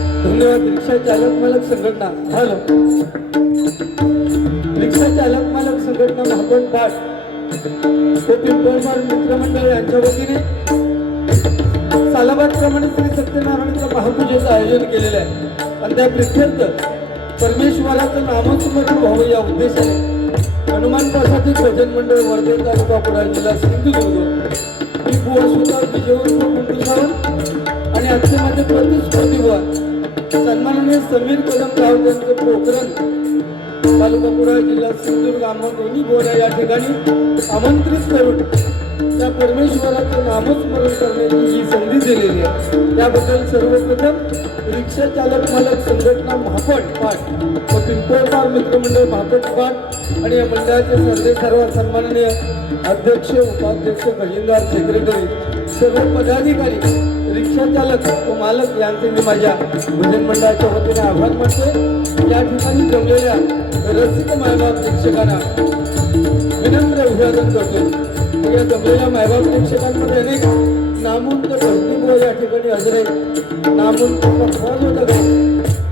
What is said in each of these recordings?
रिक्षा चालक मालक संघटना हॅलो रिक्षा चालक मालक संघटना महापौर पाट ते पिंपळमार मित्रमंडळ यांच्या वतीने सालाबाद प्रमाणे श्री सत्यनारायणच्या महापूजेचं आयोजन केलेलं आहे आणि त्या प्रित्यर्थ परमेश्वराचं नामस्मरण व्हावं या उद्देशाने हनुमान प्रसादित भजन मंडळ वर्धे तालुका कुडाळ जिल्हा सिंधुदुर्ग मी सुद्धा विजयवर आणि आजचे माझे प्रतिस्पर्धी सन्माननीय समीर कदम राव यांचं पोखरण तालुका कुडाळ जिल्हा सिंधुदुर्ग आम्हा दोन्ही गोऱ्या या ठिकाणी आमंत्रित करून त्या परमेश्वराचं नामस्मरण करण्याची ही संधी दिलेली आहे त्याबद्दल सर्वप्रथम रिक्षा चालक मालक संघटना महापौर पाट व पिंपळपार मित्रमंडळ महापौर पाट आणि या मंडळाचे सर्व सन्माननीय अध्यक्ष उपाध्यक्ष खजिनदार सेक्रेटरी सर्व पदाधिकारी रिक्षा चालक व मालक यांचे मी माझ्या भजन मंडळाच्या वतीने आभार मानतो या ठिकाणी जमलेल्या रसिक मायबाप प्रेक्षकांना विनम्र अभिवादन करतो या जमलेल्या मायबाप प्रेक्षकांमध्ये अनेक नामवंत भक्तिभाव या ठिकाणी हजर आहेत नामवंत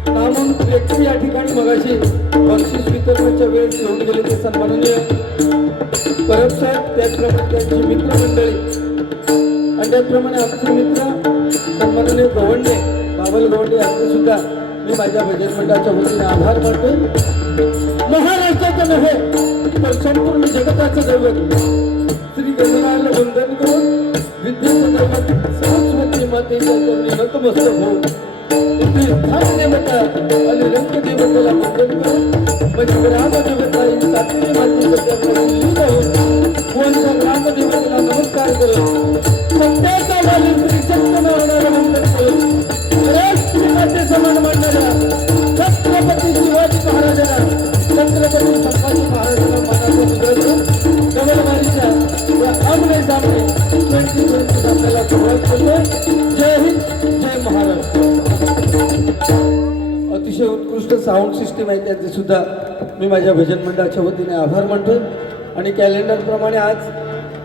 नामवंत व्यक्ती या ठिकाणी मगाशी बक्षीस वितरणाच्या वेळेस येऊन गेले ते सन्माननीय परब साहेब त्याचप्रमाणे त्यांची मित्रमंडळी आणि त्याचप्रमाणे आमचे मित्र सन्माननीय गवंडे बाबल गवंडे यांचे सुद्धा मी माझ्या भजन मंडळाच्या वतीने आभार मानतो महाराष्ट्राचं नव्हे तर संपूर्ण जगताचं दैवत श्री गणरायाला वंदन करून विद्येचं दैवत सरस्वती मातेच्या चरणी नतमस्तक होऊन स्थान देवता आणि रंग देवतेला वंदन करून म्हणजे ग्रामदेवता ही सातवी मातेच्या चरणी होऊन ग्रामदेवतेला नमस्कार करून सत्याचा वाली श्री सत्यनारायणाला वंदन करून राष्ट्रमाते समान मांडणाऱ्या छत्रपती शिवाजी महाराजांना छत्रपती संभाजी महाराजांना मानाचा मुद्रा करून डबलवारीच्या या आमने सामने 2020 आपल्याला सुरुवात करतोय जय हिंद जय महाराष्ट्र अतिशय उत्कृष्ट साऊंड सिस्टीम आहे त्याचे सुद्धा मी माझ्या भजन मंडळाच्या वतीने आभार मानतोय आणि कॅलेंडर प्रमाणे आज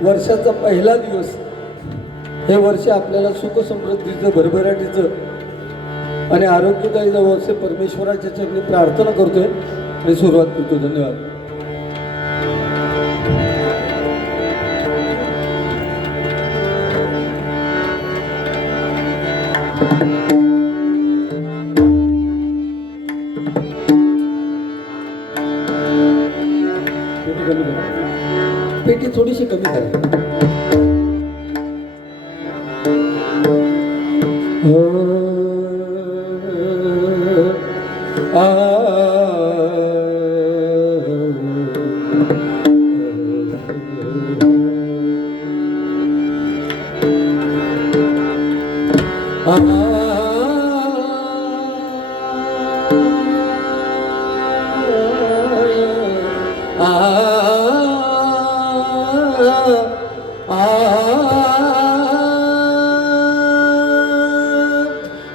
वर्षाचा पहिला दिवस हे वर्ष आपल्याला सुख समृद्धीचं भरभराटीचं आणि आरोग्यदायी जावं असे परमेश्वराच्या चरणी प्रार्थना करतोय आणि सुरुवात करतो धन्यवाद पेटी थोडीशी कमी करा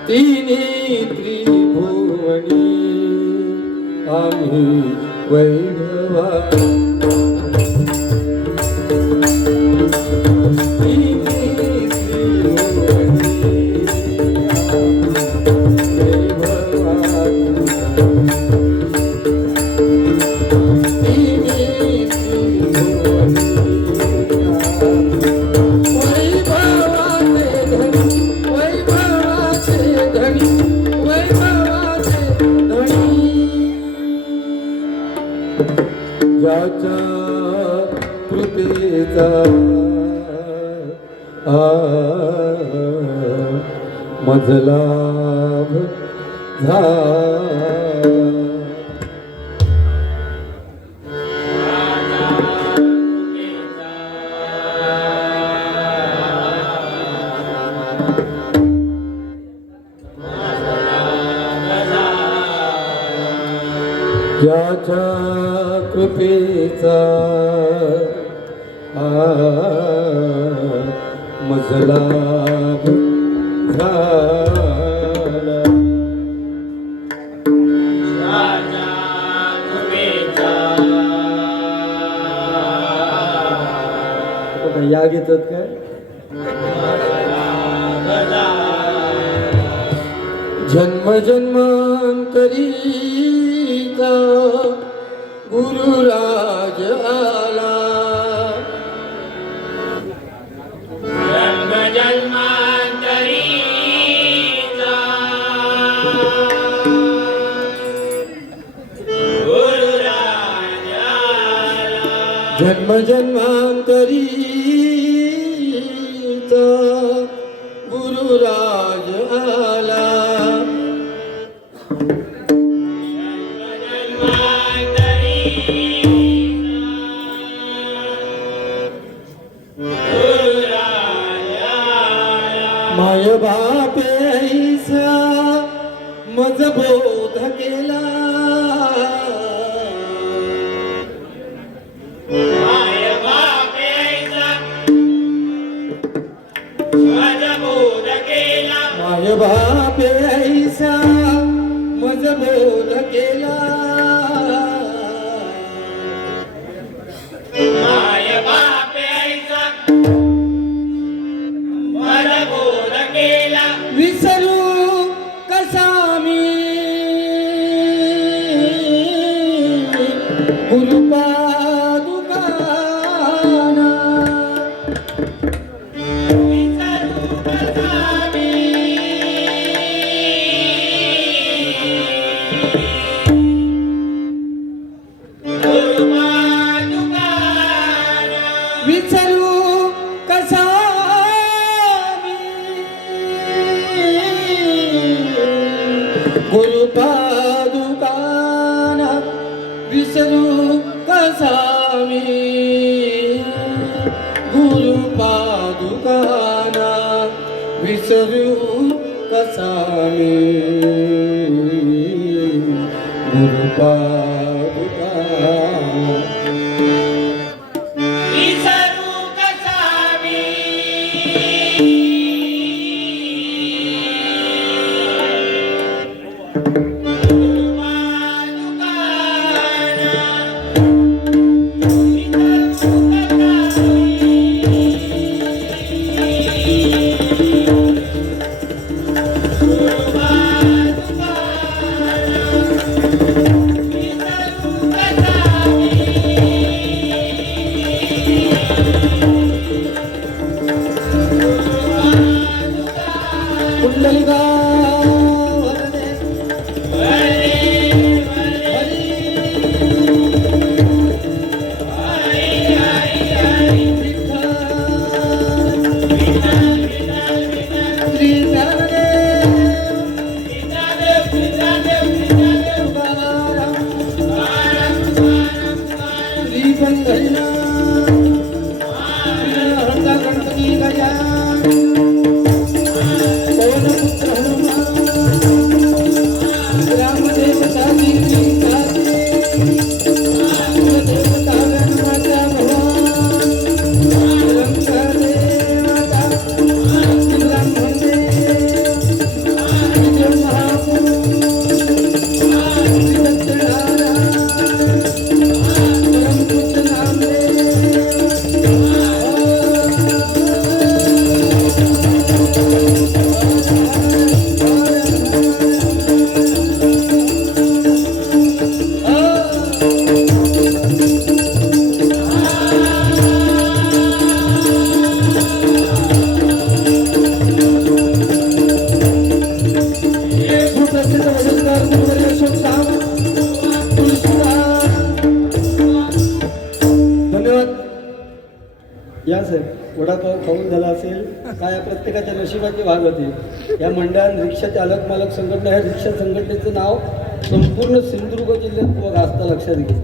तिनी त्रिभुवनी आम्ही वैभवा ज्याच्या कृपेचा मजलाभ झाला. ज्याच्या कृपेचा मजलाभ झाला. या घेतात काय जन्म जन्मांतरीचा गुरुराज आला. जन्म जन्मांतरीचा गुरुराज आला. जन्म जन्मांतरीचा गुरुराज आला. माय बाप ऐसा मज बोध केला. माय बापेचा मज बोध केला. माय बाप ऐसा मज बोध केला. माय बापेचा मज बोध केला. विसरू कसा मी गुरुपादुकाना. विसरू कसा मी गुरुपादुकाना. विसरू कसा मी गुरुपादुकाना. विसरू कसा मी गुरुपादुकाना. विसरू कसा मी गुरुपादुकाना. विसरू कसा मी कुंडलिका गणपती गजा या साहेब वडापाव खाऊन झाला असेल काय या प्रत्येकाच्या नशिबाचे भाग होते. या मंडळात रिक्षा चालक मालक संघटना ह्या रिक्षा संघटनेचं नाव संपूर्ण सिंधुदुर्ग जिल्ह्यात तू गाजता लक्षात घे.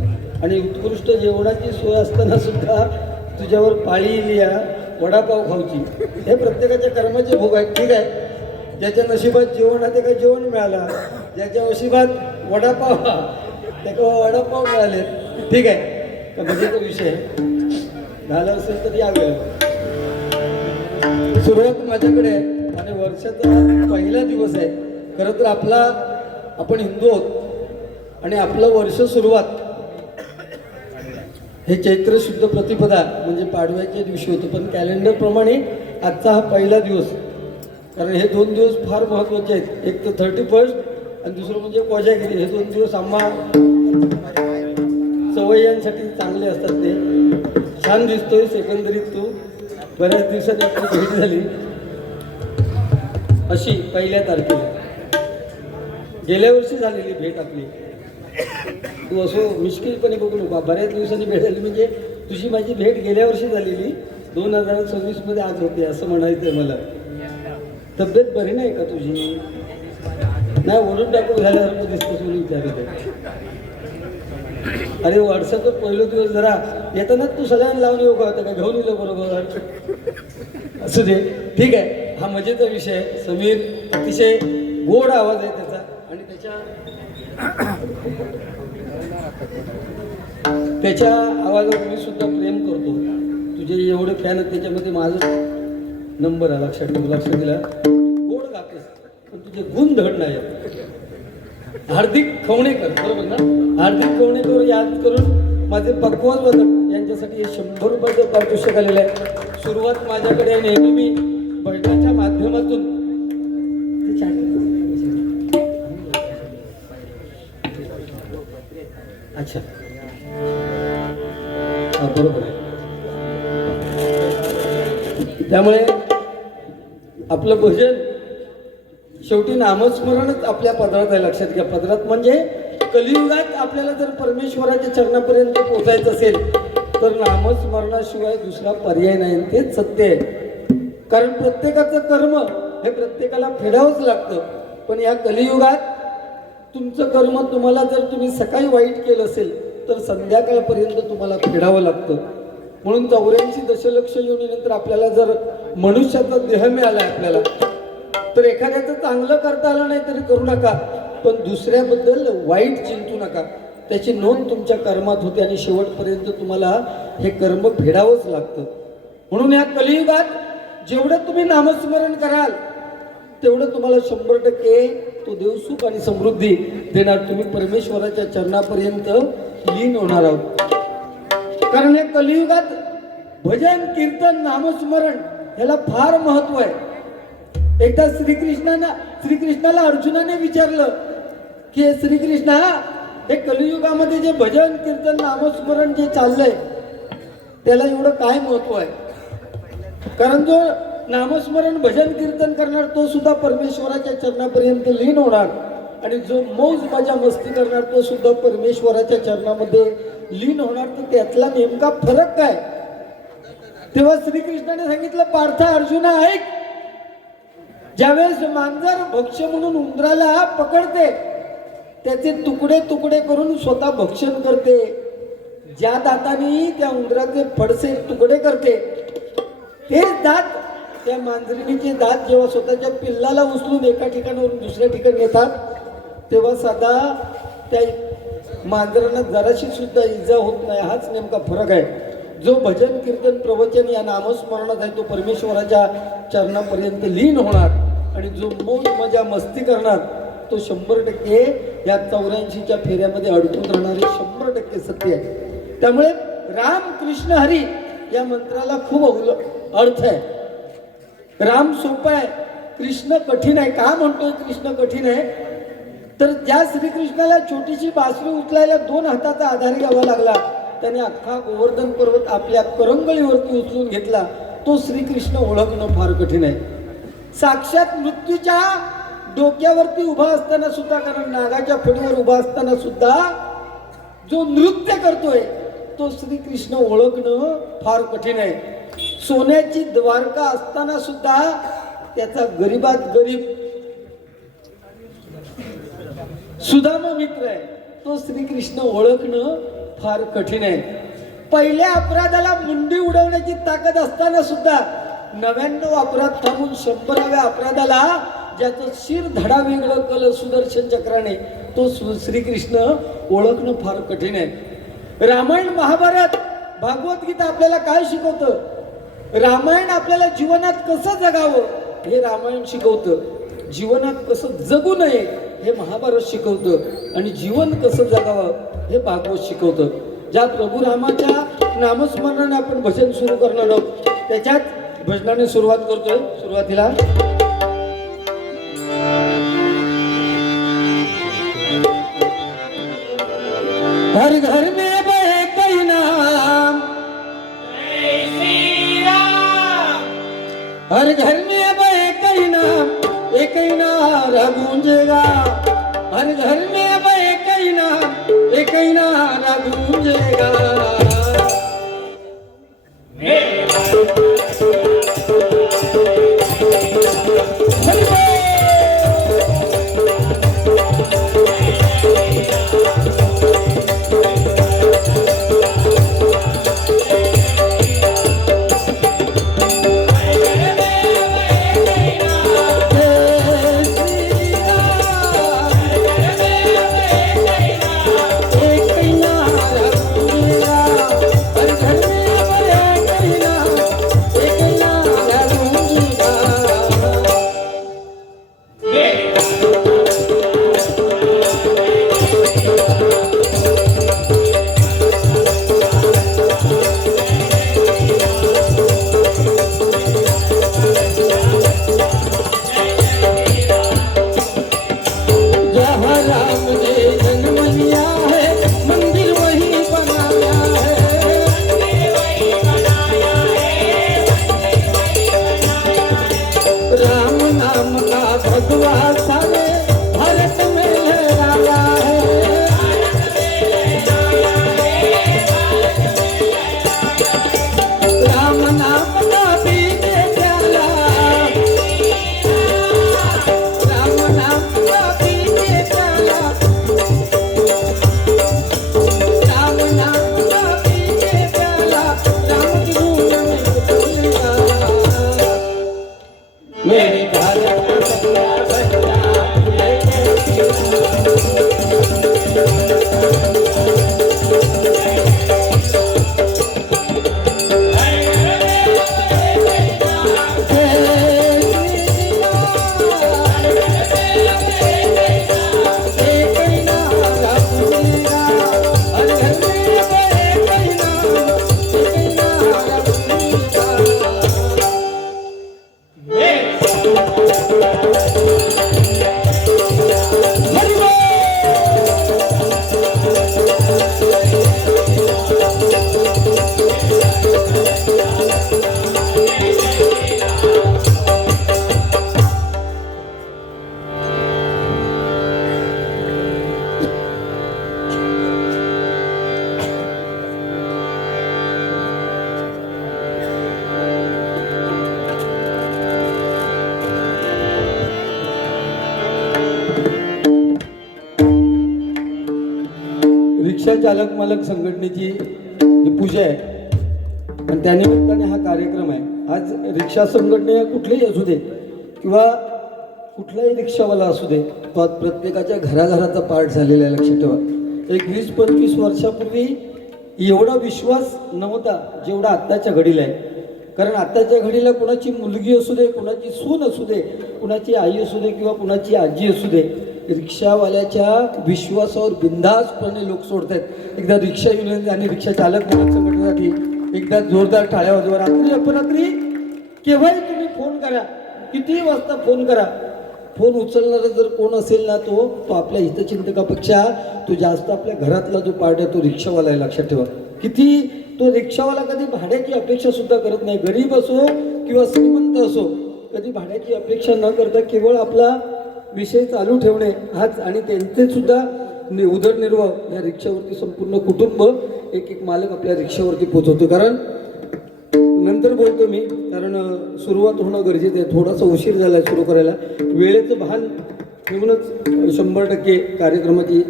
आणि उत्कृष्ट जेवणाची सोय असताना सुद्धा तुझ्यावर पाळी येईल या वडापाव खाऊची. हे प्रत्येकाच्या कर्माचे भोग आहेत. ठीक आहे, ज्याच्या नशिबात जेवण आहे त्याला जेवण मिळालं, ज्याच्या नशिबात वडापाव त्याला वडापाव मिळाले. ठीक आहे का मजेचा विषय झाला असेल तर यावे. सुरुवात माझ्याकडे आहे आणि वर्षाचा पहिला दिवस आहे. खरं तर आपण हिंदू आहोत आणि आपलं वर्ष सुरुवात हे चैत्र शुद्ध प्रतिपदा म्हणजे पाडव्याच्या दिवशी होतं. पण कॅलेंडरप्रमाणे आजचा हा पहिला दिवस, कारण हे 2 दिवस फार महत्त्वाचे आहेत. एक तर 31 आणि दुसरं म्हणजे कोजागिरी. हे 2 दिवस आम्हा सवय्यांसाठी चांगले असतात. ते छान दिसतोय एकंदरीत तू. बऱ्याच दिवसांनी आपली भेट झाली अशी पहिल्या तारखेला. गेल्या वर्षी झालेली भेट आपली. तू असं मुश्किलपणे बघू नको. बऱ्याच दिवसांनी भेट झाली म्हणजे तुझी माझी भेट गेल्या वर्षी झालेली 2026 मध्ये आज होते असं म्हणायचं आहे मला. तब्येत बरी नाही का तुझी? नाही ओढून टाकून झाल्यासारखं दिसतं म्हणून विचारत. अरे वर्षाचा पहिला दिवस जरा येतानाच तू सगळ्यांना लावून येऊ का? का घेऊन येलो बरोबर असू दे. ठीक आहे, हा मजेचा विषय आहे. समीर अतिशय गोड आवाज आहे त्याचा आणि त्याच्या आवाजावर मी सुद्धा प्रेम करतो. तुझे एवढे फॅन आहेत त्याच्यामध्ये माझा नंबर आहे. लक्षात दिला. गोड गातेस पण तुझे गुण धड नाही. हार्दिक खवणेकर बरोबर ना? हार्दिक खवणेकर याद करून माझे पक्वाज वादक यांच्यासाठी हे 100 रुपयाचं पारितोषिक आलेलं आहे. सुरुवात माझ्याकडे आहे. नेहमी मी बैठकाच्या माध्यमातून अच्छा हा बरोबर आहे. त्यामुळे आपलं भजन शेवटी नामस्मरणच आपल्या पदरात आहे. लक्षात घ्या. पदरात म्हणजे कलियुगात आपल्याला जर परमेश्वराच्या चरणापर्यंत पोहोचायचं असेल तर नामस्मरणाशिवाय दुसरा पर्याय नाही. तेच सत्य आहे. कारण प्रत्येकाचं कर्म हे प्रत्येकाला फेडावंच लागतं. पण या कलियुगात तुमचं कर्म तुम्हाला जर तुम्ही सकाळी वाईट केलं असेल तर संध्याकाळपर्यंत तुम्हाला फेडावं लागतं. म्हणून 84 दशलक्ष योनीनंतर आपल्याला जर मनुष्याचा देह मिळाला आपल्याला तर एखाद्याचं चांगलं करता आलं नाही तरी करू नका, पण दुसऱ्याबद्दल वाईट चिंतू नका. त्याची नोंद तुमच्या कर्मात होते आणि शेवटपर्यंत तुम्हाला हे कर्म फेडावंच लागतं. म्हणून या कलियुगात जेवढं तुम्ही नामस्मरण कराल तेवढं तुम्हाला 100% तो देव सुख आणि समृद्धी देणार. तुम्ही परमेश्वराच्या चरणापर्यंत लीन होणार आहोत. कारण या कलियुगात भजन कीर्तन नामस्मरण ह्याला फार महत्व आहे. एकदा श्रीकृष्णाला अर्जुनाने विचारलं की श्रीकृष्णा हे कलियुगामध्ये जे भजन कीर्तन नामस्मरण जे चाललंय त्याला एवढं काय महत्व आहे? कारण जो नामस्मरण भजन कीर्तन करणार तो सुद्धा परमेश्वराच्या चरणापर्यंत लीन होणार आणि जो मौज मजा मस्ती करणार तो सुद्धा परमेश्वराच्या चरणामध्ये लीन होणार. तर त्यातला नेमका फरक काय? तेव्हा श्रीकृष्णाने सांगितलं, पार्था अर्जुना ऐक, ज्यावेळेस मांजर भक्ष्य म्हणून उंदराला पकडते त्याचे तुकडे तुकडे करून स्वतः भक्षण करते, ज्या दाताने त्या उंदराचे फडसे तुकडे करते तेच दात त्या मांजरीचे दात जेव्हा स्वतःच्या पिल्लाला उचलून एका ठिकाणावरून दुसऱ्या ठिकाणी येतात तेव्हा साधा त्या मांजरांना जराशी सुद्धा इजा होत नाही. हाच नेमका फरक आहे. जो भजन कीर्तन प्रवचन या नामस्मरणात आहे तो परमेश्वराच्या चरणापर्यंत लीन होणार आणि जो मौज मजा मस्ती करणार तो 100% या 84च्या फेऱ्यामध्ये अडकून राहणारे 100% सत्य आहे. त्यामुळे राम कृष्ण हरी या मंत्राला खूप अर्थ आहे. राम सोपं आहे, कृष्ण कठीण आहे. का म्हणतोय कृष्ण कठीण आहे? तर ज्या श्रीकृष्णाला छोटीशी बासरी उचलायला 2 हाताचा आधार घ्यावा लागला, त्याने अख्खा गोवर्धन पर्वत आपल्या करंगळीवरती उचलून घेतला, तो श्रीकृष्ण ओळखणं फार कठीण आहे. साक्षात मृत्यूच्या डोक्यावरती उभा असताना सुद्धा, कारण नागाच्या फडीवर उभा असताना सुद्धा जो नृत्य करतोय तो श्रीकृष्ण ओळखणं फार कठीण आहे. सोन्याची द्वारका असताना सुद्धा त्याचा गरीबात गरीब सुदामा मित्र आहे तो श्रीकृष्ण ओळखणं फार कठीण आहे. पहिल्या अपराधाला मुंडी उडवण्याची ताकद असताना सुद्धा 99 अपराध थांबून 100व्या अपराधाला ज्याचं शिर धडा वेगळं कल सुदर्शन चक्राने तो श्रीकृष्ण ओळखणं फार कठीण आहे. रामायण महाभारत भागवत गीता आपल्याला काय शिकवतं? रामायण आपल्याला जीवनात कसं जगावं हे रामायण शिकवतं. जीवनात कसं जगू नये हे महाभारत शिकवतं आणि जीवन कसं जगावं हे भागवत शिकवतं. ज्या प्रभू रामाच्या नामस्मरणाने आपण भजन सुरू करणार आहोत त्याच्यात भजनाने सुरुवात करतोय. सुरुवातीला हर घर में बहे कई नाम, जय श्री राम. हर घर में बहे कई नाम, एक ही नारा गूंजेगा. हर घर में बहे कई नाम, एक ही नारा गूंजेगा. हरि बोल. रिक्षा चालक मालक संघटनेची ही पूजा आहे आणि त्यानिमित्ताने हा कार्यक्रम आहे. आज रिक्षा संघटना कुठलीही असू दे किंवा कुठलाही रिक्षावाला असू दे तो आज प्रत्येकाच्या घराघराचा पार्ट झालेला आहे. लक्षात ठेवा. एक 20-25 वर्षापूर्वी एवढा विश्वास नव्हता जेवढा आत्ताच्या घडीला आहे. कारण आत्ताच्या घडीला कुणाची मुलगी असू दे, कुणाची सून असू दे, कुणाची आई असू दे किंवा कुणाची आजी असू दे, रिक्षावाल्याच्या विश्वासावर बिनधास्तपणे लोक सोडतात. एकदा रिक्षा युनियन आणि रिक्षा चालक मालक संघटनेसाठी एकदा जोरदार टाळ्या वाजवा. रात्री अपरात्री केव्हाही तुम्ही फोन करा, कितीही वाजता फोन करा, फोन उचलणारा जर कोण असेल ना तो आपल्या हितचिंतकापेक्षा तो जास्त आपल्या घरातला जो पार्ट आहे तो रिक्षावाला आहे. लक्षात ठेवा. किती तो रिक्षावाला कधी भाड्याची अपेक्षा सुद्धा करत नाही. गरीब असो किंवा श्रीमंत असो कधी भाड्याची अपेक्षा न करता केवळ आपला विषय चालू ठेवणे हाच आणि त्यांचे सुद्धा उदरनिर्वाह या रिक्षावरती संपूर्ण कुटुंब एक एक मालक आपल्या रिक्षावरती पोहोचवतो. कारण नंतर बोलतो मी, कारण सुरुवात होणं गरजेचं आहे. थोडासा उशीर झाला सुरू करायला. वेळेचं भान ठेवूनच 100% कार्यक्रमाची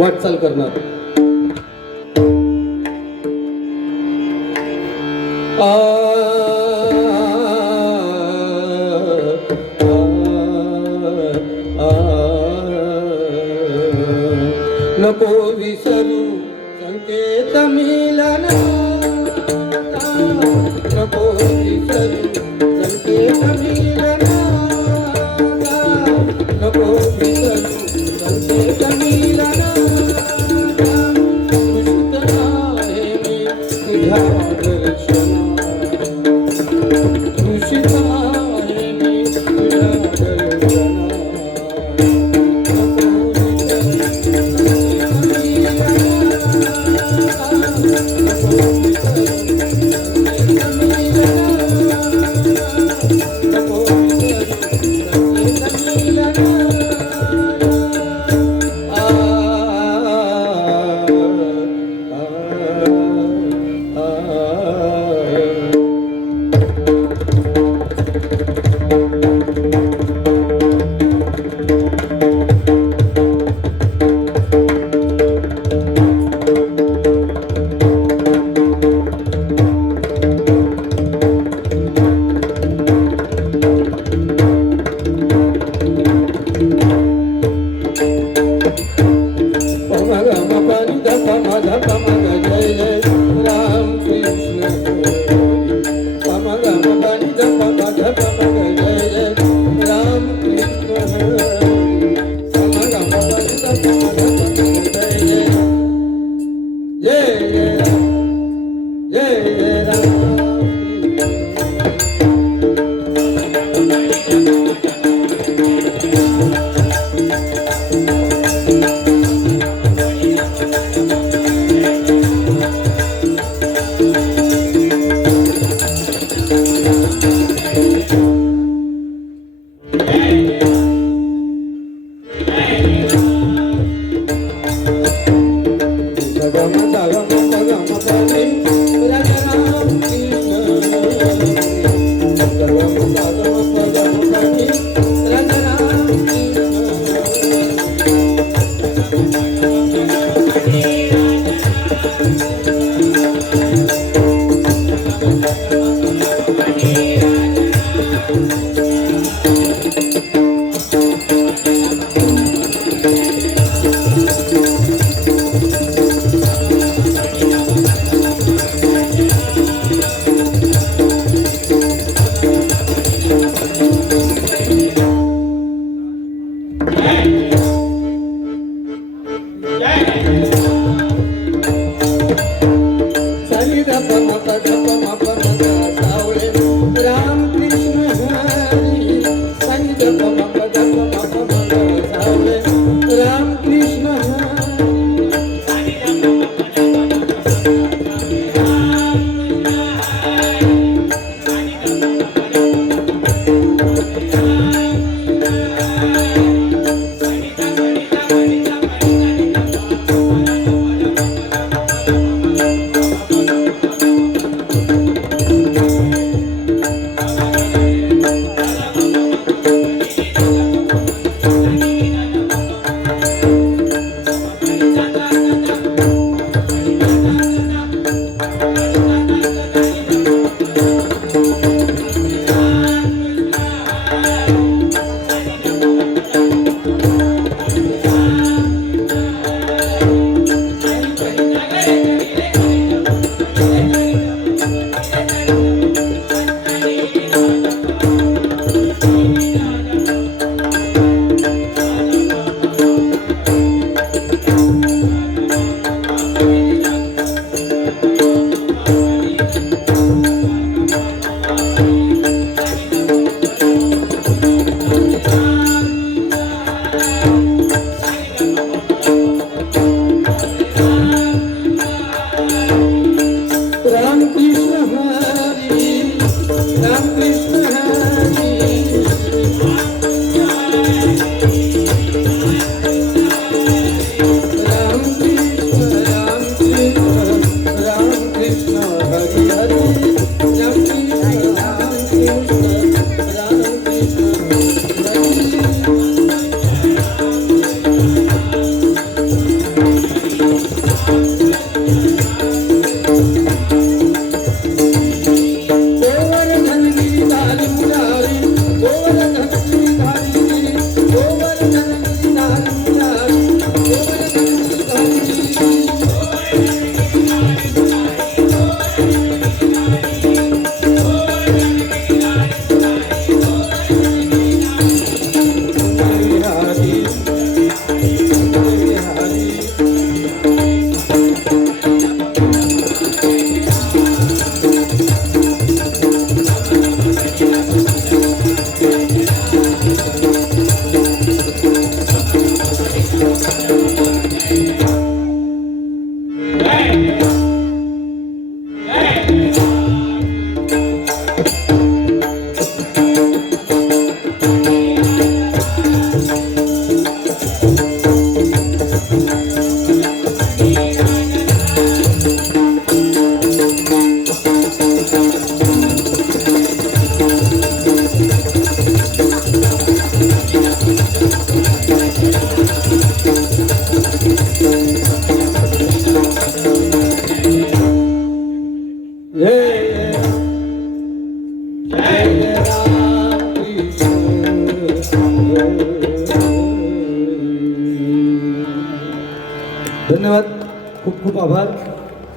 वाटचाल करणार. नको विसरू संकेत मिलन, नको विसरू संकेत मिलन, नको विसरू संकेत मिलन. कृष्ण आहे मी तुझ्या दर्शना, कृष्ण आहे मी तुझ्या दर्शना.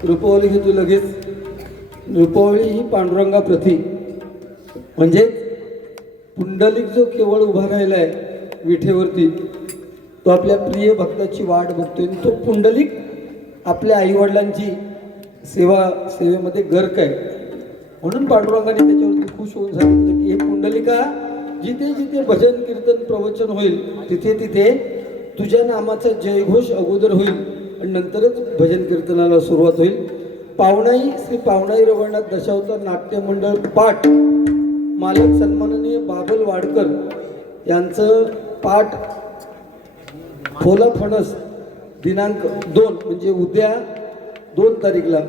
रूपवली घेतो लगेच. रूपवली ही पांडुरंगा प्रती म्हणजे पुंडलिक जो केवळ उभा राहिला आहे विठेवरती, तो आपल्या प्रिय भक्ताची वाट बघतोय. तो पुंडलिक आपल्या आईवडिलांची सेवेमध्ये गर्क आहे. म्हणून पांडुरंगाने त्याच्यावरती खुश होऊन सांगितलं की हे पुंडलिका, जिथे जिथे भजन कीर्तन प्रवचन होईल तिथे तिथे तुझ्या नामाचा जयघोष अगोदर होईल आणि नंतरच भजन कीर्तनाला सुरुवात होईल. पावणाई श्री पावणाई रघुनाथ दशावतार नाट्य मंडळ पाठ मालक सन्माननीय बाबल वाडकर यांचं पाठ फोला फणस दिनांक 2 म्हणजे उद्या 2 तारीखला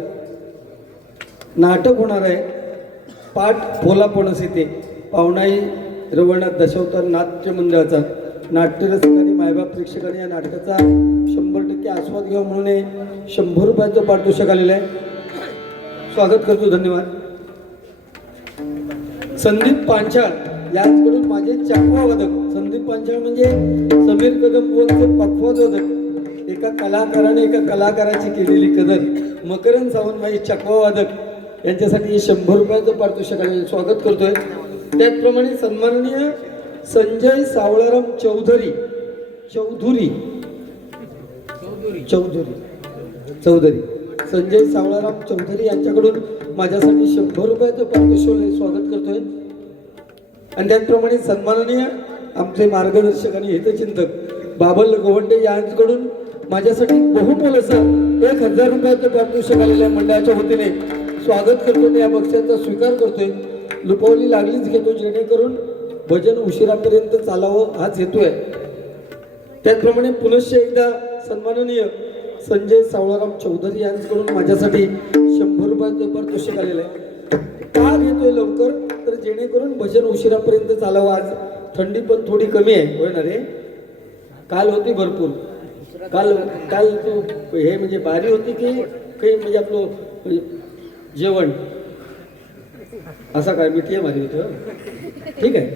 नाटक होणार आहे. पाठ फोला फणस येथे पावणाई रघुनाथ दशावतार नाट्य मंडळाचा. नाट्यरसिकांनी मायबाप प्रेक्षकांनी या नाटकाचा 100% आस्वाद घ्यावा म्हणून 100 रुपयाचं पारितोषिक आलेलं आहे. स्वागत करतो. धन्यवाद. संदीप पांचाळ यांच्याकडून माझे चाकवा वादक. संदीप पांचाळ म्हणजे समीर कदम बोलचे पखवाज वादक. एका कलाकाराने एका कलाकाराची केलेली कदर. मकरंद सावंत माझे चकवा वादक यांच्यासाठी 100 रुपयाचं पारितोषिक आलेलं. स्वागत करतोय. त्याचप्रमाणे सन्माननीय संजय सावळाराम चौधरी संजय सावळाराम चौधरी यांच्याकडून माझ्यासाठी 100 रुपयाचं पारितोषिक स्वागत करतोय. आणि त्याचप्रमाणे सन्माननीय आमचे मार्गदर्शक आणि हितचिंतक बाबल गोवंडे यांच्याकडून माझ्यासाठी बहुमोल असं 1000 रुपयाचं पारितोषिक आलेल्या मंडळाच्या वतीने स्वागत करतो. या बक्षाचा स्वीकार करतोय. लुपवली लागलीच घेतो जेणेकरून भजन उशिरापर्यंत चालावं हाच हेतू आहे. त्याचप्रमाणे पुनश्च एकदा सन्माननीय संजय सावळाराम चौधरी यांच्याकडून माझ्यासाठी 100 रुपयाचं पारितोषिक आलेलं आहे. का घेतोय लवकर तर जेणेकरून भजन उशिरापर्यंत चालावं. आज थंडी पण थोडी कमी आहे होणार आहे. काल होती भरपूर. काल तू हे म्हणजे बारी होती की काही म्हणजे आपलं जेवण असा काय मिठी आहे मारी होतं. ठीक आहे,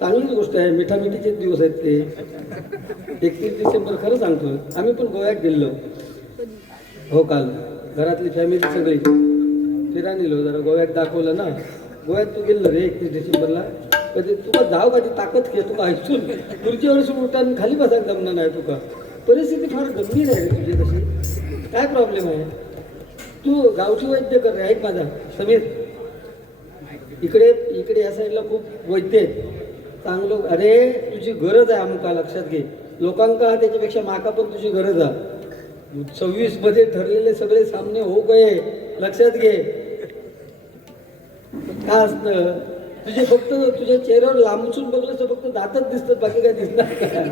चांगलीच गोष्ट आहे. मिठामिठीचेच दिवस आहेत ते. 31 डिसेंबर खरं सांगतो आम्ही पण गोव्यात गेलो हो. काल घरातली फॅमिली सगळी फिरा नेलो जरा. गोव्यात दाखवलं ना. गोव्यात तू गेलो रे 31 डिसेंबरला. कधी तुका जाव का ती ताकद घे. तुका ऐसून खुर्चीवर उठा आणि खाली बसायला जमणार नाही. तुका परिस्थिती फार गंभीर आहे तुझी. तशी काय प्रॉब्लेम आहे. तू गावठी वैद्य कर रे. ऐक माझा समीर, इकडे या साईडला खूप वैद्य आहेत चांगलं. अरे तुझी गरज आहे अमुका लक्षात घे. लोकांका त्याच्यापेक्षा माका पण तुझी गरज आहे. 26 मध्ये ठरलेले सगळे सामने हो गए लक्षात घे. काय असतं तुझे फक्त तुझ्या चेहऱ्यावर लांबून बघलं तर फक्त दातच दिसतात बाकी काय दिसणार का.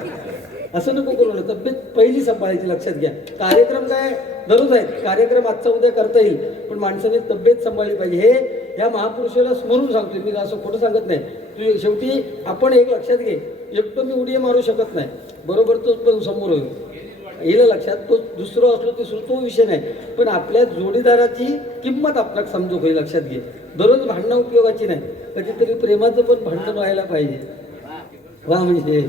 असं नको करू ना. तब्येत पहिली सांभाळायची लक्षात घ्या. कार्यक्रम काय दररोज आहेत. कार्यक्रम आजचा उद्या करता येईल पण माणसाने तब्येत सांभाळली पाहिजे. हे या महापुरुषाला स्मरून सांगतोय मी. असं खोटं सांगत नाही. तू शेवटी आपण एक लक्षात घे. एकटं मी उडी मारू शकत नाही. बरोबर तोच पण समोर होईल येईल लक्षात. तो दुसरं असलो तिसरं तो विषय नाही. पण आपल्या जोडीदाराची किंमत आपल्याला समजू होईल लक्षात घे. दररोज भांडणं उपयोगाची नाही. कधीतरी प्रेमाचं पण भांडण व्हायला पाहिजे. वा म्हणजे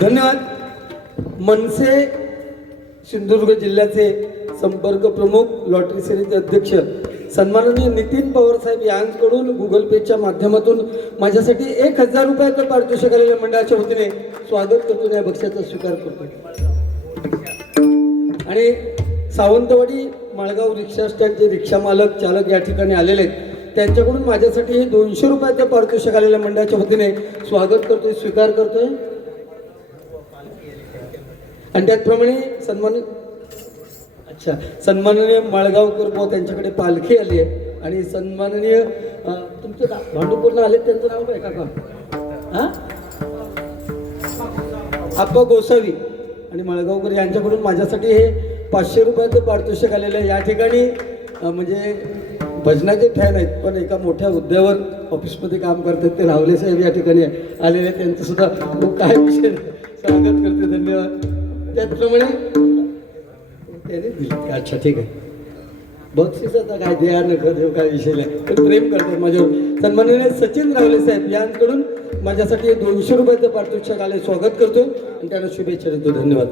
धन्यवाद. मनसे सिंधुदुर्ग जिल्ह्याचे संपर्क प्रमुख, लॉटरी सेवेचे अध्यक्ष सन्माननीय नितीन पवार साहेब यांकडून गुगल पेच्या माध्यमातून माझ्यासाठी 1000 रुपयाचं पारितोषिक आलेल्या मंडळाच्या वतीने स्वागत करतो, या बक्षाचा स्वीकार करतो. आणि सावंतवाडी माळगाव रिक्षा स्टँडचे रिक्षा मालक चालक या ठिकाणी आलेले आहेत. त्यांच्याकडून माझ्यासाठी हे 200 रुपयाचं पारितोषिक आलेल्या मंडळाच्या वतीने स्वागत करतोय, स्वीकार करतोय. आणि त्याचप्रमाणे सन्माननीय माळगावकर भाऊ त्यांच्याकडे पालखी आली आहे आणि सन्माननीय तुमचं भांडूपूर्ण आले, त्यांचं नाव काय काका? हां, आप्पा गोसावी आणि माळगावकर यांच्याकडून माझ्यासाठी हे 500 रुपयाचं पारितोषिक आलेलं आहे. या ठिकाणी म्हणजे भजनाचे फॅन आहेत, पण एका मोठ्या हुद्द्यावर ऑफिसमध्ये काम करतात ते रावले साहेब या ठिकाणी आलेले आहेत. त्यांचं सुद्धा खूप काय विषय स्वागत करते, धन्यवाद. त्याचप्रमाणे त्याने दिले. अच्छा, ठीक आहे. बक्षीस आता काय द्या नका देऊ काय विषय नाही, पण प्रेम करतात माझ्यावर. सन्माननीय सचिन रावले साहेब यांकडून माझ्यासाठी 200 रुपयाचं पारितोषिक आले, स्वागत करतो आणि त्यांना शुभेच्छा देतो. धन्यवाद.